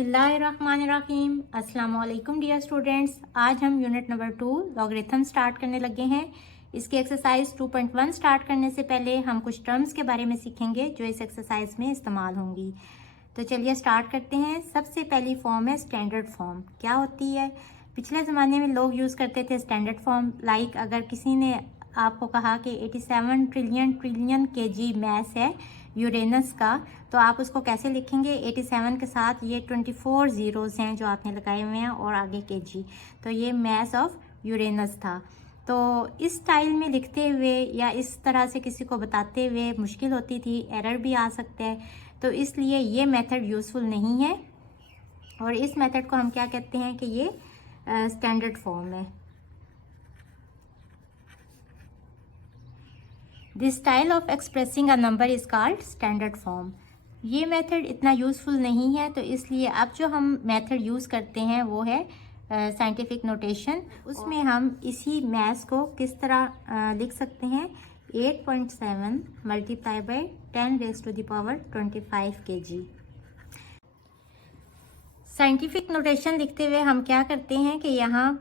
बिस्मिल्लाहिर्रहमानिर्रहीम। अस्सलाम वालेकुम डियर स्टूडेंट्स। आज हम यूनिट नंबर 2 लॉगरिथम स्टार्ट करने लगे हैं। इसकी एक्सरसाइज 2.1 स्टार्ट करने से पहले हम कुछ टर्म्स के बारे में सीखेंगे जो इस एक्सरसाइज में इस्तेमाल होंगी। तो चलिए स्टार्ट करते हैं। सबसे पहली फॉर्म है स्टैंडर्ड फॉर्म। क्या होती है? पिछले ज़माने में लोग यूज़ करते थे स्टैंडर्ड फॉर्म। लाइक अगर किसी ने आपको कहा कि 87 ट्रिलियन केजी मैस है यूरेनस का, तो आप उसको कैसे लिखेंगे? 87 के साथ ये 24 ज़ीरोज़ हैं जो आपने लगाए हुए हैं और आगे केजी। तो ये मैस ऑफ यूरेनस था। तो इस स्टाइल में लिखते हुए या इस तरह से किसी को बताते हुए मुश्किल होती थी, एरर भी आ सकते हैं। तो इसलिए ये मेथड यूज़फुल नहीं है और इस मेथड को हम क्या कहते हैं कि ये स्टैंडर्ड फॉर्म है। This style of expressing a number is called standard form. ये मेथड इतना यूज़फुल नहीं है, तो इसलिए अब जो हम मेथड यूज़ करते हैं वो है साइंटिफिक नोटेशन। उसमें हम इसी मैथ्स को किस तरह लिख सकते हैं? 8.7 multiply by 10 raise to the power 25 kg। Scientific notation लिखते हुए हम क्या करते हैं कि यहाँ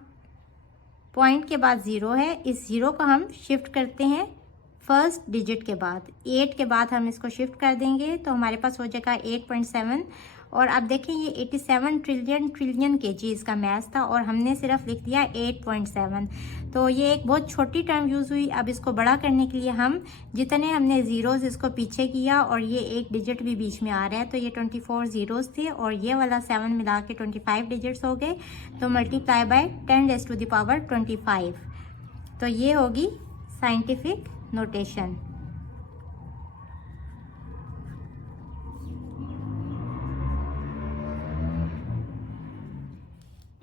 पॉइंट के बाद ज़ीरो है, इस ज़ीरो को हम शिफ्ट करते हैं फर्स्ट डिजिट के बाद। 8 के बाद हम इसको शिफ्ट कर देंगे तो हमारे पास हो जाएगा 8.7। और अब देखें ये 87 ट्रिलियन केजी इसका मैथ था और हमने सिर्फ लिख दिया 8.7। तो ये एक बहुत छोटी टर्म यूज़ हुई। अब इसको बड़ा करने के लिए हम जितने हमने ज़ीरोज़ इसको पीछे किया और ये एक डिजिट भी बीच में आ रहा है, तो ये 24 ज़ीरोज़ थे और ये वाला 7 मिला के 25 डिजिट्स हो गए। तो multiply by 10 raise to the power 25। तो ये होगी साइंटिफिक नोटेशन।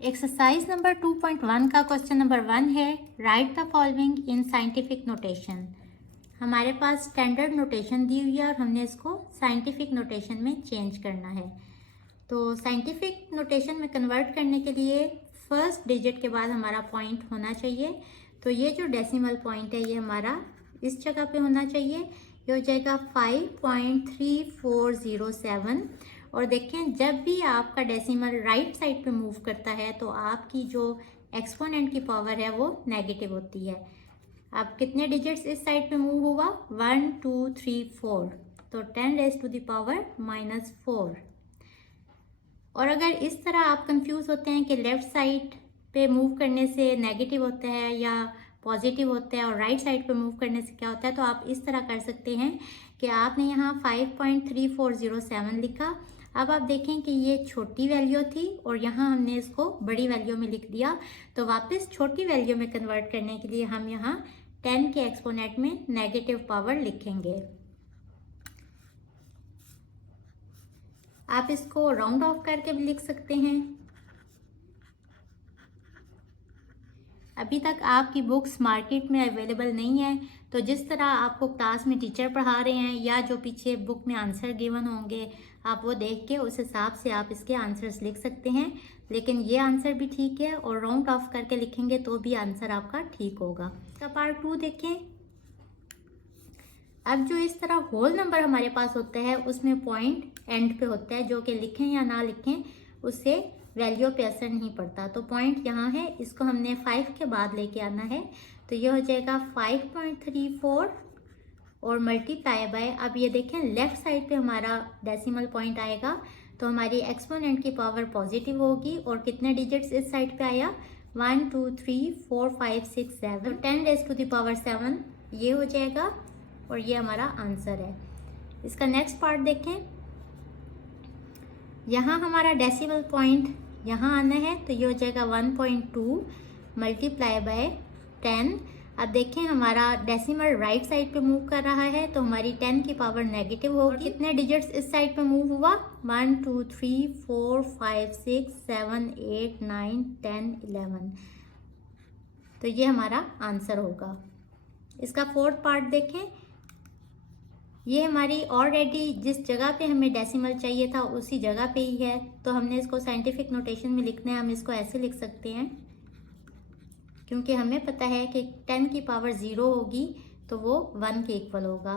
एक्सरसाइज नंबर 2.1 का क्वेश्चन नंबर 1 है, right the following in scientific notation. हमारे पास स्टैंडर्ड नोटेशन दी हुई है और हमने इसको साइंटिफिक नोटेशन में चेंज करना है। तो साइंटिफिक नोटेशन में कन्वर्ट करने के लिए फर्स्ट डिजिट के बाद हमारा पॉइंट होना चाहिए। तो ये जो डेसिमल पॉइंट है ये हमारा इस जगह पे होना चाहिए। ये हो जाएगा 5.3407। और देखें जब भी आपका डेसिमल राइट साइड पे मूव करता है तो आपकी जो एक्सपोनेंट की पावर है वो नेगेटिव होती है। अब कितने डिजिट्स इस साइड पे मूव हुआ? 1 2 3 4। तो 10 रेज़ टू द पावर -4। और अगर इस तरह आप कंफ्यूज होते हैं कि लेफ्ट साइड पे मूव करने से नेगेटिव होता है या पॉजिटिव होता है और राइट साइड पे मूव करने से क्या होता है, तो आप इस तरह कर सकते हैं कि आपने यहाँ 5.3407 लिखा। अब आप देखें कि ये छोटी वैल्यू थी और यहाँ हमने इसको बड़ी वैल्यू में लिख दिया। तो वापस छोटी वैल्यू में कन्वर्ट करने के लिए हम यहाँ 10 के एक्सपोनेंट में नेगेटिव पावर लिखेंगे। आप इसको राउंड ऑफ करके भी लिख सकते हैं। अभी तक आपकी बुक्स मार्केट में अवेलेबल नहीं है, तो जिस तरह आपको क्लास में टीचर पढ़ा रहे हैं या जो पीछे बुक में आंसर गिवन होंगे आप वो देख के उस हिसाब से आप इसके आंसर्स लिख सकते हैं। लेकिन ये आंसर भी ठीक है और राउंड ऑफ करके लिखेंगे तो भी आंसर आपका ठीक होगा। इसका पार्ट 2 देखें। अब जो इस तरह होल नंबर हमारे पास होता है उसमें पॉइंट एंड पे होता है, जो कि लिखें या ना लिखें उससे वैल्यू पे असर नहीं पड़ता। तो पॉइंट यहाँ है, इसको हमने 5 के बाद लेके आना है। तो ये हो जाएगा 5.34 और मल्टीप्लाई बाय, अब ये देखें लेफ्ट साइड पे हमारा डेसिमल पॉइंट आएगा तो हमारी एक्सपोनेंट की पावर पॉजिटिव होगी। और कितने डिजिट्स इस साइड पे आया? 1 2 3 4 5 6 7। तो 10 रेज़ टू द पावर 7 ये हो जाएगा और ये हमारा आंसर है। इसका नेक्स्ट पार्ट देखें। यहाँ हमारा डेसिमल पॉइंट यहाँ आना है तो ये हो जाएगा 1.2 मल्टीप्लाई बाय 10। अब देखें हमारा डेसिमल राइट साइड पे मूव कर रहा है तो हमारी 10 की पावर नेगेटिव होगी। कितने डिजिट्स इस साइड पे मूव हुआ? 1 2 3 4 5 6 7 8 9 10 11। तो ये हमारा आंसर होगा। इसका फोर्थ पार्ट देखें। ये हमारी ऑलरेडी जिस जगह पे हमें डेसिमल चाहिए था उसी जगह पे ही है, तो हमने इसको साइंटिफिक नोटेशन में लिखना है। हम इसको ऐसे लिख सकते हैं क्योंकि हमें पता है कि 10 की पावर 0 होगी तो वो 1 के इक्वल होगा।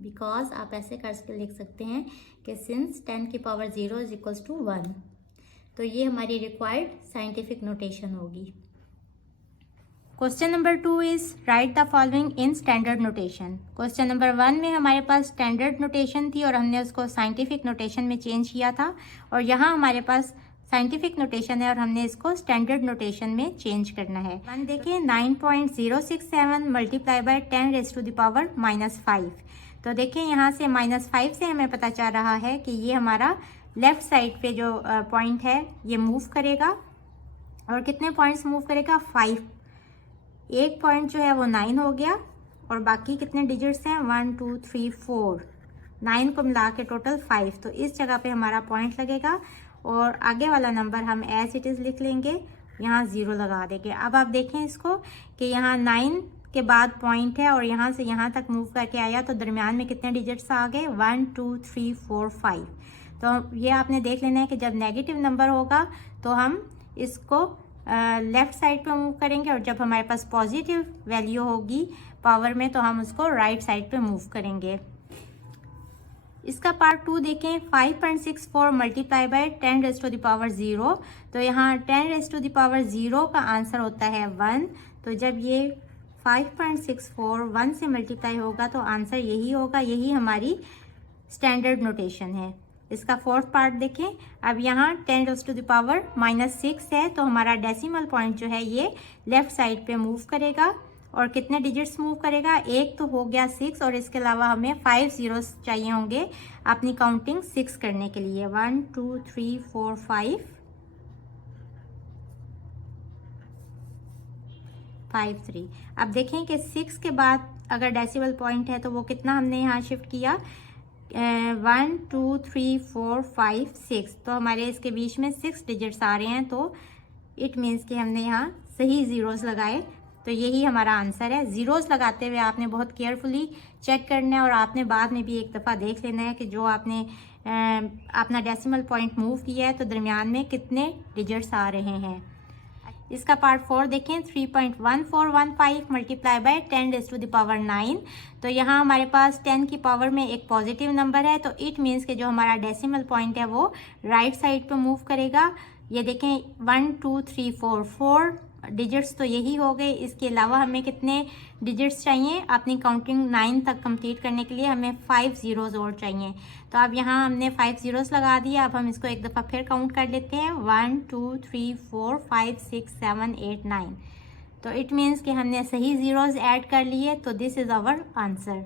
बिकॉज आप ऐसे कर लिख सकते हैं कि सिंस 10 की पावर 0 इज इक्वल्स टू 1। तो ये हमारी रिक्वायर्ड साइंटिफिक नोटेशन होगी। Question number 2 is right the following in standard notation. Question number 1 में हमारे पास स्टैंडर्ड नोटेशन थी और हमने उसको साइंटिफिक नोटेशन में चेंज किया था, और यहाँ हमारे पास साइंटिफिक नोटेशन है और हमने इसको स्टैंडर्ड नोटेशन में चेंज करना है। 1 देखिए 9.067 multiply by 10 raise to the power -5। तो देखिए यहाँ से -5 से हमें पता चल रहा है कि ये हमारा लेफ्ट साइड पे जो पॉइंट है ये मूव करेगा, और कितने पॉइंट्स मूव करेगा? 5। एक पॉइंट जो है वो 9 हो गया, और बाकी कितने डिजिट्स हैं? 1 2 3 4, 9 को मिला के टोटल 5। तो इस जगह पे हमारा पॉइंट लगेगा, और आगे वाला नंबर हम एज इट इज़ लिख लेंगे, यहाँ 0 लगा देंगे। अब आप देखें इसको कि यहाँ 9 के बाद पॉइंट है और यहाँ से यहाँ तक मूव करके आया, तो दरमियान में कितने डिजिट्स आ गए? 1 2 3 4 5। तो ये आपने देख लेना है कि जब नेगेटिव नंबर होगा तो हम इसको लेफ़्ट साइड पे मूव करेंगे, और जब हमारे पास पॉजिटिव वैल्यू होगी पावर में तो हम उसको राइट साइड पे मूव करेंगे। इसका पार्ट 2 देखें। 5.64 multiply by 10 raise to the power 0। तो यहाँ 10 रेज़ टू द पावर 0 का आंसर होता है 1। तो जब ये 5.64 1 से मल्टीप्लाई होगा तो आंसर यही होगा। यही हमारी स्टैंडर्ड नोटेशन है। इसका फोर्थ पार्ट देखें। अब यहाँ 10 रेज़ टू द पावर -6 है, तो हमारा डेसिमल पॉइंट जो है ये लेफ्ट साइड पे मूव करेगा, और कितने डिजिट्स मूव करेगा? एक तो हो गया 6, और इसके अलावा हमें 5 zeros चाहिए होंगे अपनी काउंटिंग 6 करने के लिए। 1 2 3 4 5 5 3। अब देखें कि 6 के बाद अगर डेसिमल पॉइंट है तो वो कितना हमने यहाँ शिफ्ट किया? 1 2 3 4 5 6। तो हमारे इसके बीच में 6 डिजिट्स आ रहे हैं, तो इट मीन्स कि हमने यहाँ सही ज़ीरोज़ लगाए। तो यही हमारा आंसर है। ज़ीरोज़ लगाते हुए आपने बहुत केयरफुली चेक करना है, और आपने बाद में भी एक दफ़ा देख लेना है कि जो आपने अपना डेसिमल पॉइंट मूव किया है तो दरमियान में कितने डिजिट्स आ रहे हैं। इसका पार्ट 4 देखें। 3.1415 multiply by 10 raise to the power 9। तो यहाँ हमारे पास 10 की पावर में एक पॉजिटिव नंबर है, तो इट मीन्स कि जो हमारा डेसिमल पॉइंट है वो राइट साइड पे मूव करेगा। ये देखें 1 2 3 4 डिजिट्स तो यही हो गए। इसके अलावा हमें कितने डिजिट्स चाहिए अपनी काउंटिंग 9 तक कंप्लीट करने के लिए? हमें 5 zeros और चाहिए। तो अब यहाँ हमने 5 zeros लगा दिया। अब हम इसको एक दफ़ा फिर काउंट कर लेते हैं। 1 2 3 4 5 6 7 8 9। तो इट मीन्स कि हमने सही ज़ीरोज़ ऐड कर लिए। तो this is our answer.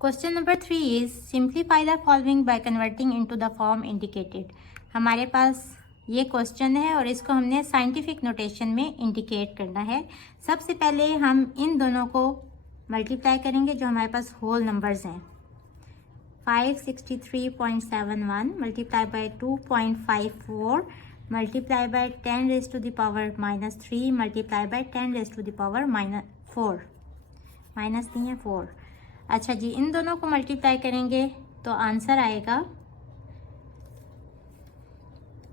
Question number 3 is simplify the following by converting into the form indicated. हमारे पास ये क्वेश्चन है और इसको हमने साइंटिफिक नोटेशन में इंडिकेट करना है। सबसे पहले हम इन दोनों को मल्टीप्लाई करेंगे जो हमारे पास होल नंबर्स हैं। 563.71 multiply by 2.54 multiply by 10 raise to the power -3 multiply by 10 raise to the power -4। Minus नहीं है 4। अच्छा जी, इन दोनों को मल्टीप्लाई करेंगे तो आंसर आएगा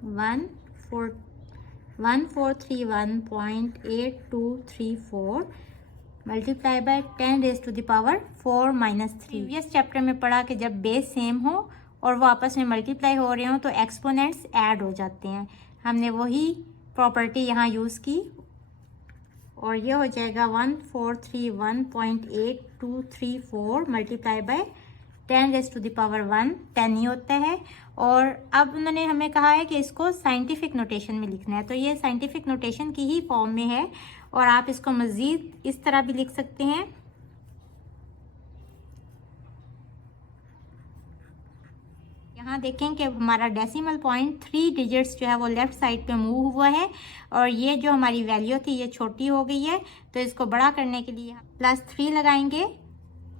1431.8234 multiply by 10 raise to the power 4 -3। Previous chapter में पढ़ा कि जब बेस सेम हो और वो आपस में मल्टीप्लाई हो रहे हो तो एक्सपोनेंट्स ऐड हो जाते हैं। हमने वही प्रॉपर्टी यहाँ यूज़ की और ये हो जाएगा 1431.8234 multiply by 10 raise to the power 1। 10 ही होता है। और अब उन्होंने हमें कहा है कि इसको साइंटिफिक नोटेशन में लिखना है, तो ये साइंटिफिक नोटेशन की ही फॉर्म में है। और आप इसको मज़ीद इस तरह भी लिख सकते हैं। यहाँ देखें कि हमारा डेसिमल पॉइंट 3 डिजिट्स जो है वो लेफ़्ट साइड पे मूव हुआ है और ये जो हमारी वैल्यू थी ये छोटी हो गई है। तो इसको बड़ा करने के लिए +3 लगाएंगे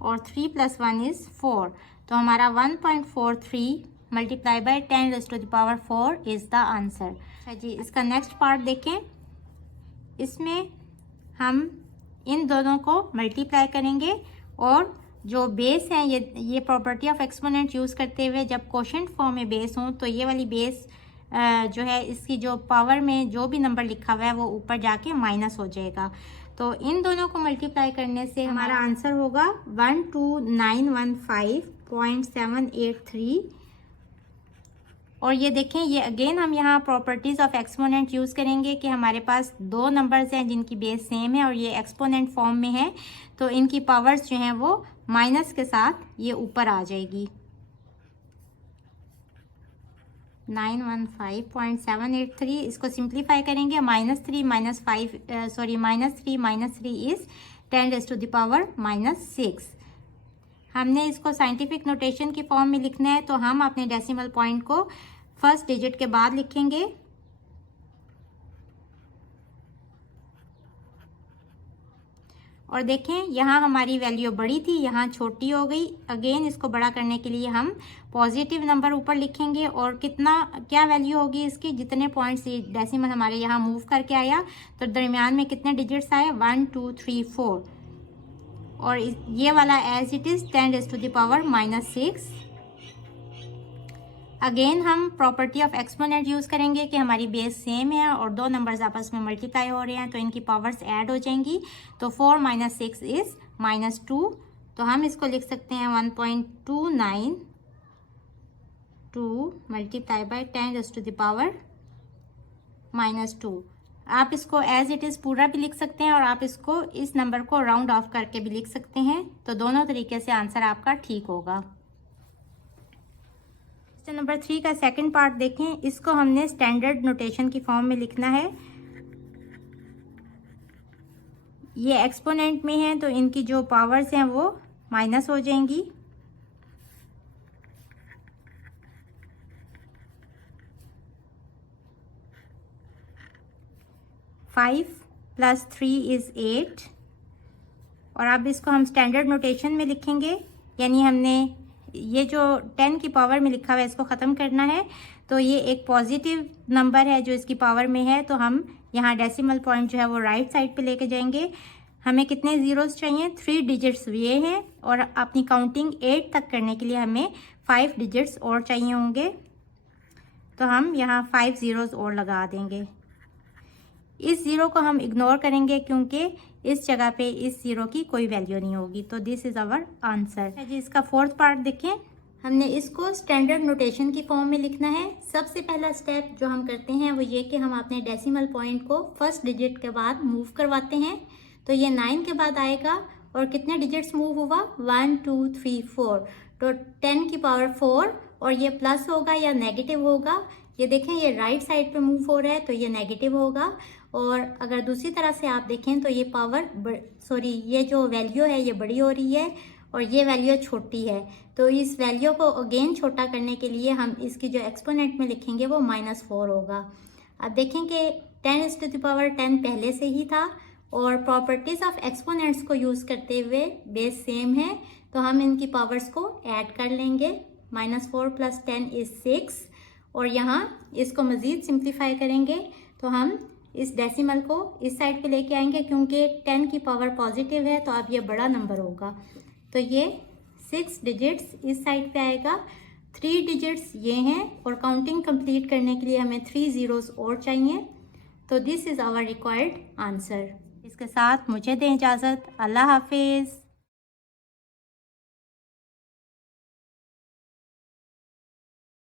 और 3 + 1 इज़ 4। तो हमारा 1.43 multiply by 10 raise to the power 4 is the answer. अच्छा जी, इसका नेक्स्ट पार्ट देखें। इसमें हम इन दोनों को मल्टीप्लाई करेंगे और जो बेस है ये प्रॉपर्टी ऑफ एक्सपोनेंट यूज़ करते हुए जब कोशेंट फॉर्म में बेस हों तो ये वाली बेस जो है इसकी जो पावर में जो भी नंबर लिखा हुआ है वो ऊपर जाके माइनस हो जाएगा। तो इन दोनों को मल्टीप्लाई करने से हमारा आंसर होगा 12915.783। और ये देखें, ये अगेन हम यहाँ प्रॉपर्टीज़ ऑफ एक्सपोनेंट यूज़ करेंगे कि हमारे पास दो नंबर्स हैं जिनकी बेस सेम है और ये एक्सपोनेंट फॉर्म में है, तो इनकी पावर्स जो हैं वो माइनस के साथ ये ऊपर आ जाएगी। 915.783 इसको सिंप्लीफाई करेंगे, -3 -3 इज़ 10⁻⁻⁻6। हमने इसको साइंटिफिक नोटेशन की फॉर्म में लिखना है, तो हम अपने डेसिमल पॉइंट को फर्स्ट डिजिट के बाद लिखेंगे। और देखें, यहाँ हमारी वैल्यू बड़ी थी, यहाँ छोटी हो गई। अगेन इसको बड़ा करने के लिए हम पॉजिटिव नंबर ऊपर लिखेंगे और क्या वैल्यू होगी इसकी, जितने पॉइंट्स डेसिमल हमारे यहाँ मूव करके आया तो दरमियान में कितने डिजिट्स आए, 1 2 3 4। और ये वाला एज इट इज़ 10⁻⁻6। अगेन हम प्रॉपर्टी ऑफ एक्सपोनेंट यूज़ करेंगे कि हमारी बेस सेम है और दो नंबर्स आपस में मल्टीप्लाई हो रहे हैं तो इनकी पावर्स ऐड हो जाएंगी। तो 4 - 6 इज़ -2। तो हम इसको लिख सकते हैं 1.292 मल्टीप्लाई बाय 10⁻⁻2। आप इसको एज इट इज़ पूरा भी लिख सकते हैं और आप इसको इस नंबर को राउंड ऑफ करके भी लिख सकते हैं। तो दोनों तरीके से आंसर आपका ठीक होगा। क्वेश्चन नंबर 3 का सेकंड पार्ट देखें। इसको हमने स्टैंडर्ड नोटेशन की फॉर्म में लिखना है। ये एक्सपोनेंट में है तो इनकी जो पावर्स हैं वो माइनस हो जाएंगी। Five + 3 is 8। और अब इसको हम स्टैंडर्ड नोटेशन में लिखेंगे, यानी हमने ये जो 10 की पावर में लिखा हुआ है इसको ख़त्म करना है। तो ये एक पॉजिटिव नंबर है जो इसकी पावर में है, तो हम यहाँ डेसिमल पॉइंट जो है वो राइट साइड पे लेके जाएंगे। हमें कितने ज़ीरोज़ चाहिए, 3 डिजिट्स ये हैं और अपनी काउंटिंग 8 तक करने के लिए हमें 5 डिजिट्स और चाहिए होंगे। तो हम यहाँ 5 ज़ीरोज़ और लगा देंगे। इस ज़ीरो को हम इग्नोर करेंगे क्योंकि इस जगह पे इस ज़ीरो की कोई वैल्यू नहीं होगी। तो दिस इज़ आवर आंसर है जी। इसका फोर्थ पार्ट देखें। हमने इसको स्टैंडर्ड नोटेशन की फॉर्म में लिखना है। सबसे पहला स्टेप जो हम करते हैं वो ये कि हम अपने डेसिमल पॉइंट को फर्स्ट डिजिट के बाद मूव करवाते हैं। तो ये 9 के बाद आएगा और कितने डिजिट्स मूव हुआ, 1 2 3 4। तो 10 की पावर 4 और ये प्लस होगा या नेगेटिव होगा। ये देखें, ये राइट साइड पे मूव हो रहा है तो ये नेगेटिव होगा। और अगर दूसरी तरह से आप देखें तो ये ये जो वैल्यू है ये बड़ी हो रही है और ये वैल्यू छोटी है। तो इस वैल्यू को अगेन छोटा करने के लिए हम इसकी जो एक्सपोनेंट में लिखेंगे वो -4 होगा। अब देखें कि 10⁻10 पहले से ही था और प्रॉपर्टीज़ ऑफ एक्सपोनेंट्स को यूज़ करते हुए बेस सेम है, तो हम इनकी पावर्स को ऐड कर लेंगे। -4 + 10 इज़ 6। और यहाँ इसको मज़ीद सिंप्लीफाई करेंगे तो हम इस डेसिमल को इस साइड पे लेके आएंगे क्योंकि 10 की पावर पॉजिटिव है तो अब ये बड़ा नंबर होगा। तो ये 6 डिजिट्स इस साइड पे आएगा, 3 डिजिट्स ये हैं और काउंटिंग कंप्लीट करने के लिए हमें 3 ज़ीरोज़ और चाहिए। तो this is our required answer. इसके साथ मुझे दें इजाज़त। अल्लाह हाफिज़।